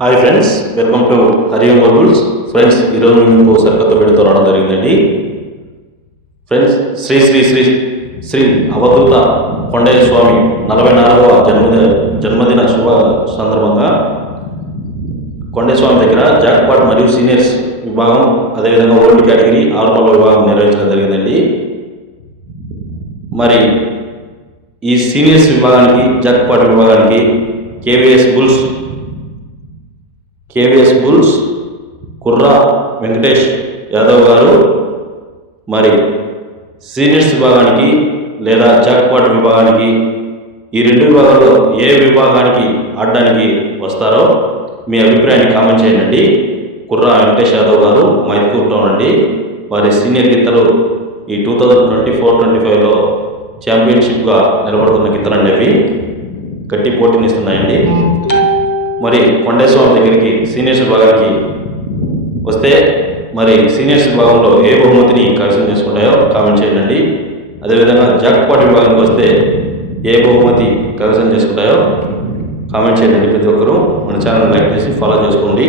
Hi friends welcome to Hariom rules friends ఈరోజు మీకు సరికొత్త వీడియోతో రావడం జరిగిందండి. ఫ్రెండ్స్ శ్రీ శ్రీ శ్రీ శ్రీ అవధూత కొండయ్య స్వామి నలభై నాలుగవ జన్మదిన జన్మదిన శుభ సందర్భంగా కొండయ్య స్వామి దగ్గర జాక్పాట్ మరియు సీనియర్స్ విభాగం అదేవిధంగా ఓల్డ్ కేటగిరీ ఆరుమల విభాగం నిర్వహించడం జరిగిందండి. మరి ఈ సీనియర్స్ విభాగానికి జాక్పాట్ విభాగానికి KVS bulls KVS bulls Kurra Venkatesh Yadav గారు మరి సీనియర్స్ విభాగానికి లేదా జాక్పాట్ విభాగానికి ఈ రెండు విభాగాల్లో ఏ విభాగానికి ఆడడానికి వస్తారో మీ అభిప్రాయాన్ని కామెంట్ చేయండి. కుర్రా వెంకటేష్ యాదవ్ గారు మైదుకూరులో ఉండండి. వారి సీనియర్ గిత్తలు ఈ two thousand twenty four twenty ఫైవ్లో ఛాంపియన్షిప్గా నిలబడుతున్న గిత్తలు అనేవి గట్టి పోటీనిస్తున్నాయండి. మరి కొండేశ్వరం దగ్గరికి సీనియర్స్ విభాగానికి వస్తే మరి సీనియర్స్ విభాగంలో ఏ బహుమతిని కైవసం చేసుకుంటాయో కామెంట్ చేయండి. అదేవిధంగా జాక్పాట్ విభాగానికి వస్తే ఏ బహుమతి కైవసం చేసుకుంటాయో కామెంట్ చేయండి ప్రతి ఒక్కరూ. మన ఛానల్ లైక్ చేసి ఫాలో చేసుకోండి.